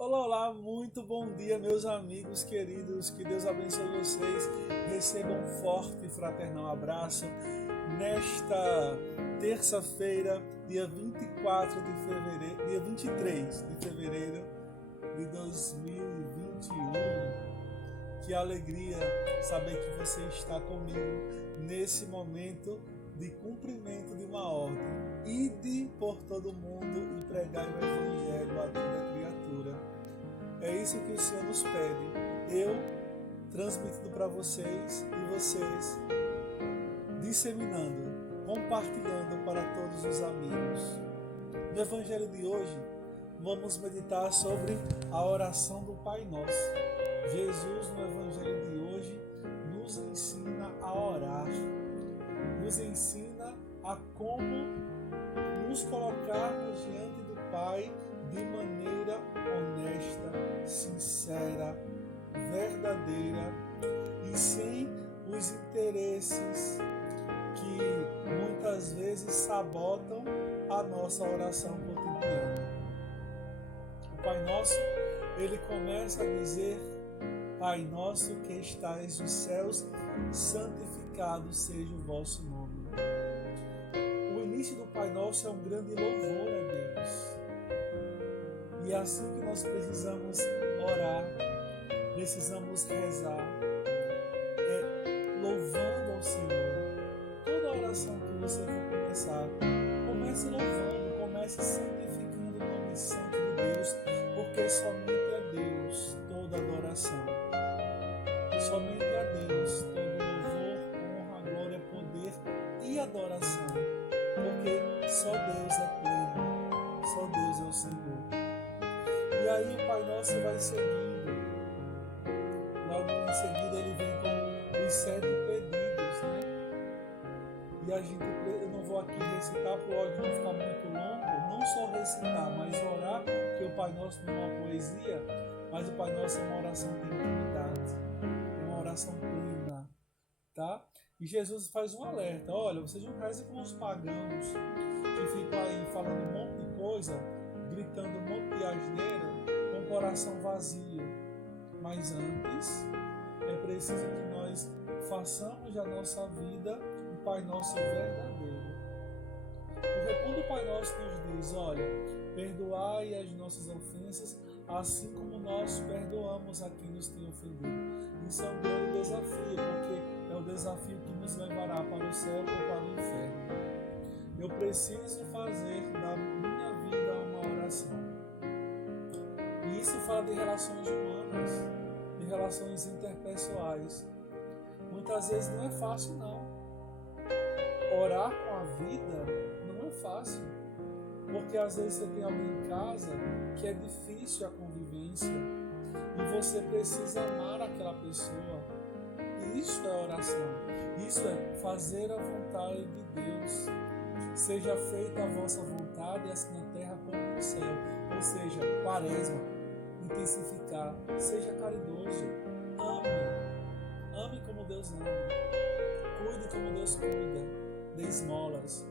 Olá, olá, muito bom dia, meus amigos queridos. Que Deus abençoe vocês. Recebam um forte e fraternal abraço nesta terça-feira, dia 24 de fevereiro, dia 23 de fevereiro de 2021. Que alegria saber que você está comigo nesse momento de cumprimento de uma ordem. Ide por todo mundo e pregai o Evangelho a toda criatura. É isso que o Senhor nos pede. Eu transmitindo para vocês e vocês disseminando, compartilhando para todos os amigos. No Evangelho de hoje, vamos meditar sobre a oração do Pai Nosso. Jesus, no Evangelho de hoje, nos ensina a orar, nos ensina a como nos colocarmos diante do Pai de maneira honesta, sincera, verdadeira e sem os interesses que muitas vezes sabotam a nossa oração cotidiana. O Pai Nosso, ele começa a dizer: Pai nosso que estais nos céus, santificado seja o vosso nome. O início do Pai Nosso é um grande louvor a Deus. E é assim que nós precisamos orar, precisamos rezar, louvando ao Senhor. Toda oração que você for começar, comece louvando, comece santificando o nome santo de Deus, porque somente a Deus toda adoração. Somente a Deus todo louvor, honra, glória, poder e adoração, porque só Deus é pleno, só Deus é o Senhor. E aí o Pai Nosso vai seguindo, logo em seguida ele vem com os 7 pedidos, né? E eu não vou aqui recitar para o áudio não ficar muito longo, não só recitar, mas orar, porque o Pai Nosso não é uma poesia, mas o Pai Nosso é uma oração de intimidade, uma oração plena, tá? E Jesus faz um alerta: olha, vocês não rezem como os pagãos que ficam aí falando um monte de coisa, gritando um monte de asneira, com o coração vazio. Mas antes, é preciso que nós façamos da nossa vida um Pai Nosso verdadeiro. Porque quando o Pai Nosso nos diz: olha, perdoai as nossas ofensas, assim como nós perdoamos a quem nos tem ofendido. Isso é um grande desafio, porque é o desafio que nos levará para o céu ou para o inferno. Eu preciso fazer da minha vida uma oração. E isso fala de relações humanas, de relações interpessoais. Muitas vezes não é fácil, não. Orar com a vida não é fácil. Porque às vezes você tem alguém em casa que é difícil a convivência e você precisa amar aquela pessoa. Isso é oração. Isso é fazer a vontade de Deus. Seja feita a vossa vontade, assim na terra como no céu. Ou seja, quaresma, intensificar. Seja caridoso. Ame como Deus ama. Cuide como Deus cuida. Dê esmolas.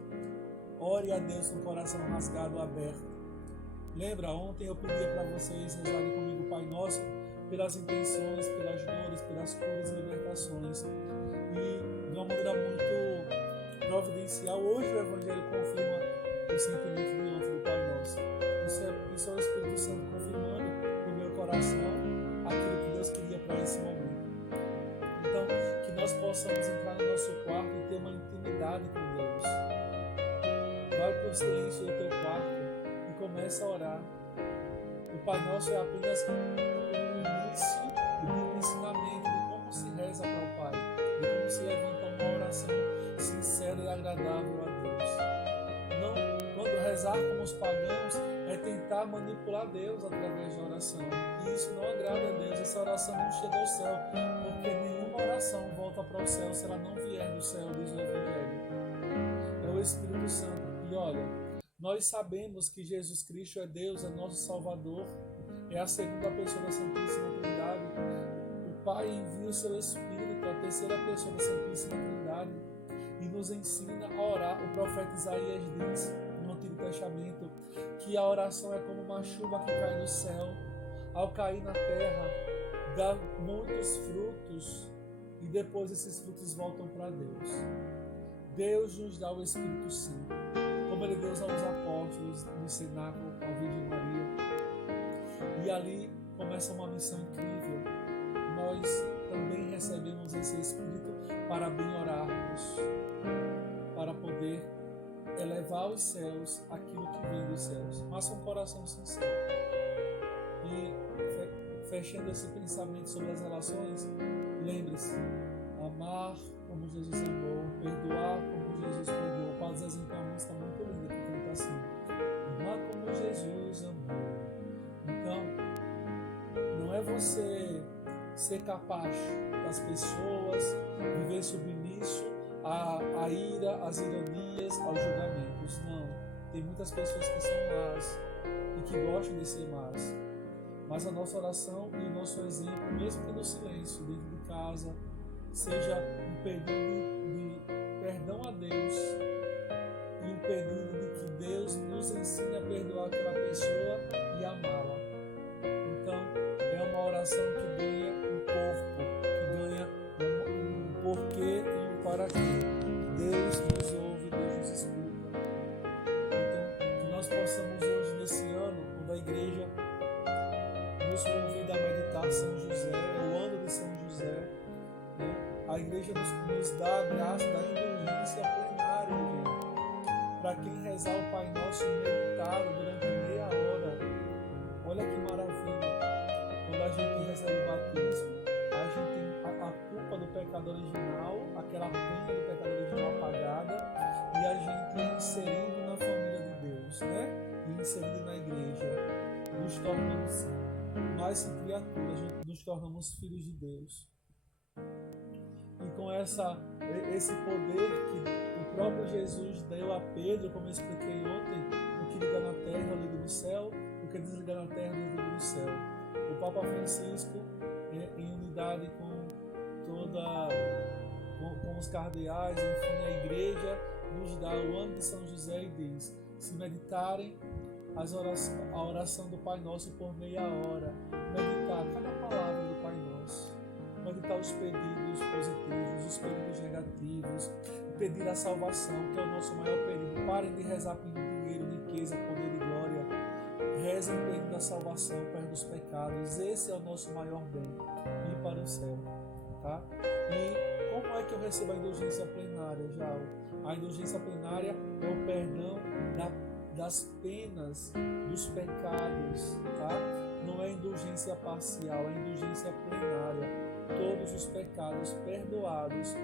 Ore a Deus com o coração rasgado, aberto. Lembra, ontem eu pedi para vocês rezarem comigo o Pai Nosso pelas intenções, pelas dores, pelas curas e libertações. E de uma maneira muito providencial, hoje o Evangelho confirma o sentimento de ontem do Pai Nosso. Isso é o Espírito Santo confirmando no meu coração aquilo que Deus queria para esse momento. Então, que nós possamos entrar no nosso quarto e ter uma intimidade com Deus. Vai para o silêncio do teu quarto e começa a orar. O Pai Nosso é apenas o início do ensinamento de como se reza para o Pai, de como se levanta uma oração sincera e agradável a Deus. Não, quando rezar como os pagãos é tentar manipular Deus através da oração. E isso não agrada a Deus. Essa oração não chega ao céu, porque nenhuma oração volta para o céu se ela não vier do céu, diz o Evangelho. É o Espírito Santo. E olha, nós sabemos que Jesus Cristo é Deus, é nosso Salvador, é a segunda pessoa da Santíssima Trindade. O Pai envia o seu Espírito, a terceira pessoa da Santíssima Trindade, e nos ensina a orar. O profeta Isaías diz, no Antigo Testamento, que a oração é como uma chuva que cai do céu ao cair na terra, dá muitos frutos e depois esses frutos voltam para Deus. Deus nos dá o Espírito Santo, como Ele deu aos apóstolos no cenáculo com a Virgem Maria. E ali começa uma missão incrível. Nós também recebemos esse Espírito para bem orarmos, para poder elevar aos céus aquilo que vem dos céus, mas com um coração sincero. E fechando esse pensamento sobre as relações, lembre-se, amar como Jesus amou, perdoar como Jesus perdoou. O Paulo Zezinho tem uma música muito linda que canta assim: amar como Jesus amou. Então, não é você ser capaz das pessoas, viver submisso à ira, às ironias, aos julgamentos. Não. Tem muitas pessoas que são más e que gostam de ser más. Mas a nossa oração e o nosso exemplo, mesmo que no silêncio, dentro de casa, seja um pedido de perdão a Deus e um pedido de que Deus nos ensine a perdoar aquela pessoa e amá-la. Então, é uma oração que ganha um corpo, que ganha um porquê e um para quê. Deus nos ouve, Deus nos escuta. Então, que nós possamos hoje, nesse ano, quando a igreja nos convida a meditar São José, é o ano de São José, né? A igreja nos dá a graça da indulgência plenária, para quem rezar o Pai Nosso meditado durante meia hora. Olha que maravilha! Quando a gente recebe o batismo, a gente tem a culpa do pecado original, aquela pena do pecado original apagada, e a gente é inserido na família de Deus, né? E inserido na igreja, nos tornamos mais que criaturas, nos tornamos filhos de Deus. E com esse poder que o próprio Jesus deu a Pedro, como eu expliquei ontem, o que liga na terra, eu ligo no céu, o que desliga na terra, eu ligo no céu. O Papa Francisco, em unidade com os cardeais, enfim, a igreja, nos dá o ano de São José e diz: se meditarem a oração do Pai Nosso por meia hora, meditar cada palavra do Pai Nosso, meditar os pedidos positivos, os pedidos negativos, pedir a salvação, que é o nosso maior pedido. Parem de rezar pedindo dinheiro, riqueza, poder e glória. Rezem pedindo a salvação, perdão dos pecados. Esse é o nosso maior bem, ir para o céu. Tá? E como é que eu recebo a indulgência plenária, já? A indulgência plenária é o perdão das penas, dos pecados, tá? Não é indulgência parcial, é indulgência plenária. Todos os pecados perdoados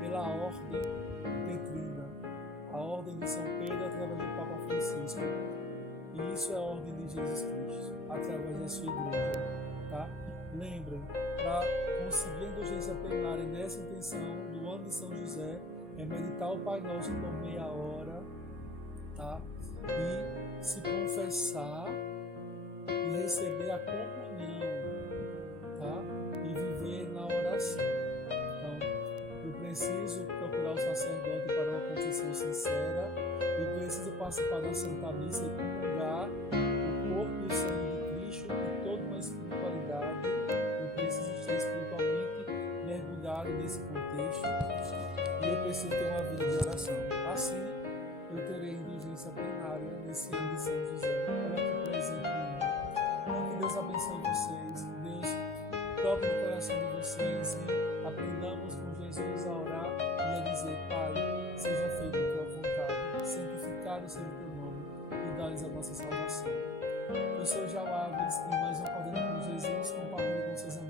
pela ordem petrina, a ordem de São Pedro através do Papa Francisco. E isso é a ordem de Jesus Cristo, através da sua igreja, tá? Lembrem, para conseguir a indulgência plenária nessa intenção do ano de São José, é meditar o Pai Nosso por meia hora, tá? E se confessar e receber a comunhão, tá? E viver na oração. Então, eu preciso procurar o sacerdote para uma confissão sincera, eu preciso participar da Santa Missa e comungar o corpo e o sangue de Cristo e toda uma espiritualidade. Eu preciso estar espiritualmente mergulhado nesse contexto e eu preciso ter uma vida de oração. Assim, eu terei indulgência plenária nesse ano de São José. Olha que presente lindo. Então, que Deus abençoe vocês, que Deus toque no coração de vocês e aprendamos com Jesus a orar e a dizer: Pai, seja feita a tua vontade, santificado seja o teu nome e dá-lhes a nossa salvação. Eu sou João Alves e mais um Acordando com Jesus. Compartilhe com seus amigos.